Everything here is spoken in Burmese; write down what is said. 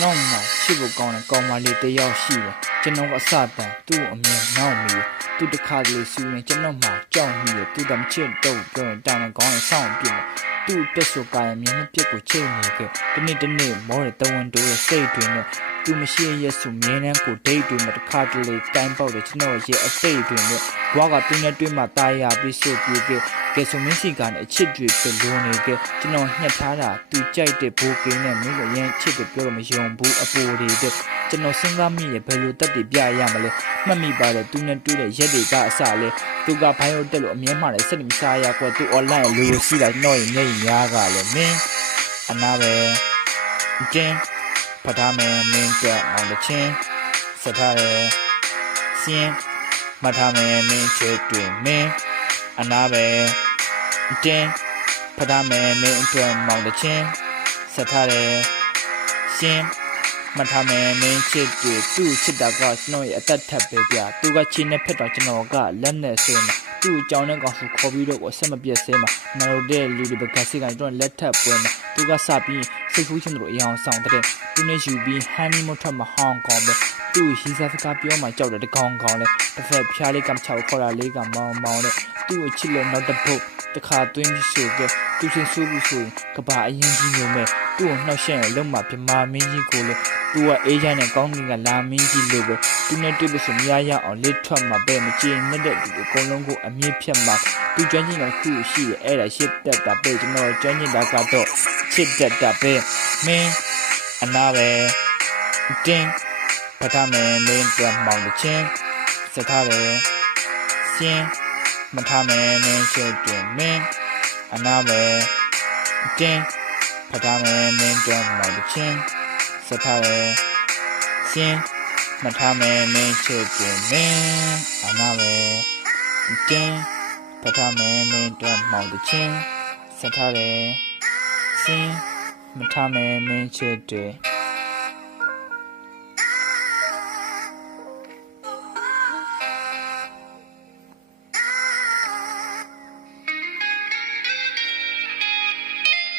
နောက်မှချစ်ဖို့ကောင်းတဲ့ကောင်မလေးတစ်ယောက်ရှိတယ်ကျွန်တော်ကအစတန်သူ့အမြင်နောက်မိသူတစ်ခါတလေစူရင်ကျွန်တော်မှကြောက်မိတယ်သူတမချစ်တော့ပြောရင်တောင်းကောင်းဆောင်ပြတယ်သူ့တက်ဆိုကာရမျက်နှာပြက်ကိုချိန်နေခဲ့တနေ့မောတဲ့တဝန်တိုးရဲ့စိတ်တွင်နဲ့သူမရှိရဲ့ဆိုမြင်းနှန်းကိုဒိတ်တွေနဲ့တစ်ခါတလေတိုင်းပေါက်တယ်ကျွန်တော်ရဲ့အစိတ်တွင်နဲ့ဘွားကသူနဲ့တွေ့မှတာယာပြီးဆိုပြေခဲ့ကဲဆိုမင်းစီကနေအချစ်တွေပြလို့နေခဲ့ကျွန်တော်ညှက်ထားတာသူကြိုက်တဲ့ဘိုးကင်းနဲ့မင်းကရန်ချစ်တယ်ပြောလို့မယုံဘူးအပိုတွေတဲ့ကျွန်တော်စဉ်းစားမိရဲ့ဘယ်လိုတက်တည်ပြရမလဲမှတ်မိပါတယ်သူနဲ့တွေ့တဲ့ရက်တွေကအစလဲသူကဘိုင်းကိုတက်လို့အမြဲမှလည်းစက်မစားရကွာသူ online လူကိုစီးလိုက်တော့ရင်မျက်ရည်များကလည်းမင်းအနာပဲကျင်းဖတ်ထားမယ်မင်းတက်အောင်တချင်းဆက်ထားတယ်စင်းမှတ်ထားမယ်မင်းချစ်တွင်မင်းအနာပဲကျင်းဖတ်ထားမယ်မင်းအတွက်မောင်တချင်းဆက်ထားတယ်စင်းမှတ်ထားမယ်မင်းချစ်တွေသူ့ချစ်တာကကျွန်တော်ရဲ့အသက်ထပ်ပဲပြသူကချင်းနဲ့ဖက်တော့ကျွန်တော်ကလက်နဲ့ဆိုရင်သူ့အကြောင်းနဲ့ကောင်စုခေါ်ပြီးတော့အဆက်မပြတ်ဆဲမှာမလို့တဲ့လူတွေဘကစီကန်တော့လက်ထပ်ပွဲမှာသူကစပြီးစိတ်ဖူးချင်တို့အယောင်ဆောင်တဲ့သူနဲ့ယူပြီးဟန်နီမထွက်မှာဟောင်းကောင်းပဲသူ့ရီစာစကားပြောမှကြောက်တယ်တကောင်ကောင်းလဲတစ်ဖက်ဖျားလေးကမချောက်ခေါ်တာလေးကမောင်းတဲ့သူ့ကိုချစ်လို့နောက်တစ်ပုတ်တစ်ခါသွင်းပြီးဆိုကသူချင်းဆိုးပြီးဆိုရင်ကဘာအရင်ကြီးမျိုးမဲ့သူ့ကိုနှောက်ရှက်ရင်လုံးမှာပြမာမင်းကြီးကိုလေသူကအေးချမ်းတဲ့ကောင်းကင်ကလာမင်းကြီးလို့ပဲသူနဲ့တွေ့လို့ဆိုမရရအောင်လက်ထွက်မှာပဲမကြည့်နေတဲ့ဒီအကုန်လုံးကိုအမြင့်ဖြတ်မှာသူကျွမ်းကျင်တဲ့ခုရှိရဲ့အဲ့ဒါရှစ်တက်တာပဲကျွန်တော်ကျွမ်းကျင်တာကတော့ချစ်တက်တာပဲမင်းအနာပဲတင်းဖတ်ထားမယ်မင်းပြန်မောင်တချင်းစကားတယ်စင်းမထားမယ်မင်းချစ်တယ်မင်းအနာပဲတင်းဖတ်ထားမယ်မင်းပြန်မောင်တချင်းစကားတယ်စင်းမထားမယ်မင်းချစ်တယ်မင်းအနာပဲတင်းဖတ်ထားမယ်မင်းပြန်မောင်တချင်းစကားတယ်စင်းမထားမယ်မင်းချစ်တယ်